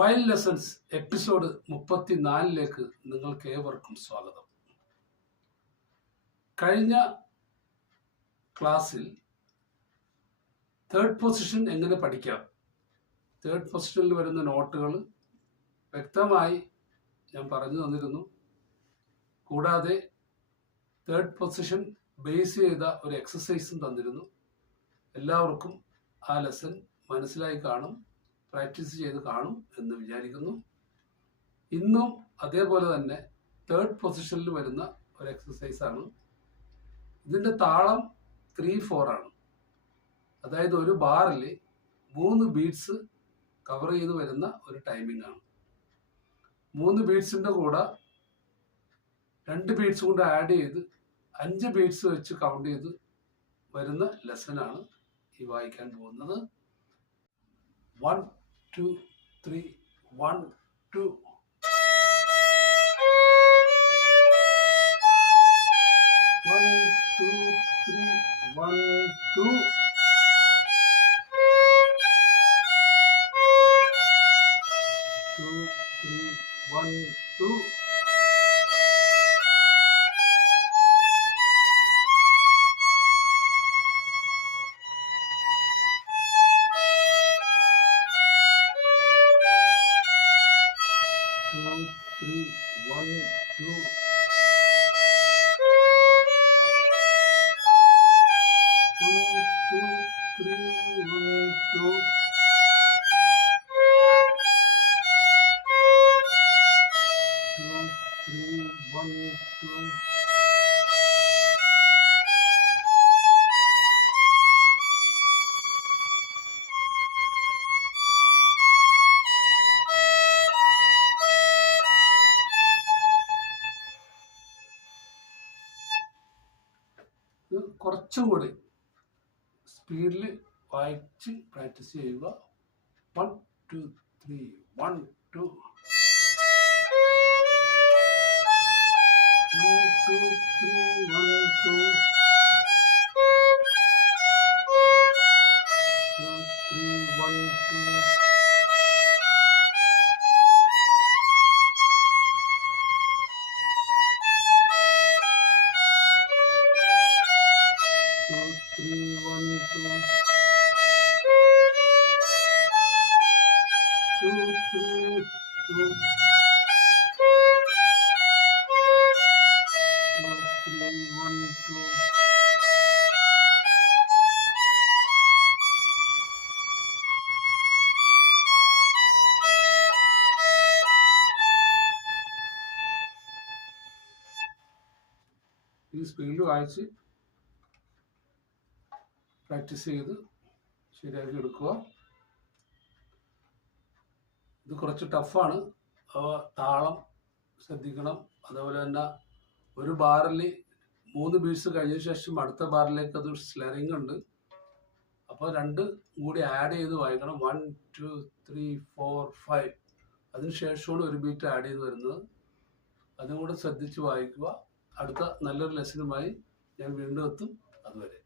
Wild lessons episode 34 നിങ്ങൾക്ക് ഏവർക്കും സ്വാഗതം. കഴിഞ്ഞ ക്ലാസ്സിൽ തേർഡ് പൊസിഷൻ എങ്ങനെ പഠിക്കാം, തേർഡ് പൊസിഷനിൽ വരുന്ന നോട്ടുകൾ വ്യക്തമായി ഞാൻ പറഞ്ഞു തന്നിരുന്നു. കൂടാതെ തേർഡ് പൊസിഷൻ ബേസ് ചെയ്ത ഒരു എക്സസൈസും തന്നിരുന്നു. എല്ലാവർക്കും ആ ലെസൺ മനസ്സിലായി കാണും, പ്രാക്ടീസ് ചെയ്ത് കാണും എന്ന് വിചാരിക്കുന്നു. ഇന്നും അതേപോലെ തന്നെ തേർഡ് പൊസിഷനിൽ വരുന്ന ഒരു എക്സസൈസാണ്. ഇതിൻ്റെ താളം 3-4 ആണ്. അതായത് ഒരു ബാറിൽ 3 ബീറ്റ്സ് കവർ ചെയ്ത് വരുന്ന ഒരു ടൈമിംഗ് ആണ്. 3 ബീറ്റ്സിൻ്റെ കൂടെ 2 ബീറ്റ്സ് കൊണ്ട് ആഡ് ചെയ്ത് 5 ബീറ്റ്സ് വെച്ച് കൗണ്ട് ചെയ്ത് വരുന്ന ലെസനാണ് ഈ വായിക്കാൻ പോകുന്നത്. 1 2 3 1 2 1 2 3 1 2 2 3 1 2 3 1 2 1 2 3 1 2 2 3 1 2 കുറച്ചും കൂടി സ്പീഡിൽ വായിച്ച് പ്രാക്ടീസ് ചെയ്യുക. 1 2 3 1 2 1 2 3 1 2 2 3 1 2 3 1 2 2 3 2 3 1 2 ഈ സ്പീഡിൽ വായിച്ച് പ്രാക്ടീസ് ചെയ്ത് ശരിയാക്കി എടുക്കുക. ഇത് കുറച്ച് ടഫാണ്. താളം ശ്രദ്ധിക്കണം. അതുപോലെ തന്നെ ഒരു ബാറിൽ 3 ബീറ്റ്സ് കഴിഞ്ഞ ശേഷം അടുത്ത ബാറിലേക്ക് അത് സ്ലറിങ് ഉണ്ട്. അപ്പോൾ 2 കൂടി ആഡ് ചെയ്ത് വായിക്കണം. 1 2 3 4 5 അതിനുശേഷമാണ് ഒരു ബീറ്റ് ആഡ് ചെയ്ത് വരുന്നത്. അതും കൂടെ ശ്രദ്ധിച്ച് വായിക്കുക. അടുത്ത നല്ലൊരു ലെസനുമായി ഞാൻ വീണ്ടും എത്തും. അതുവരെ.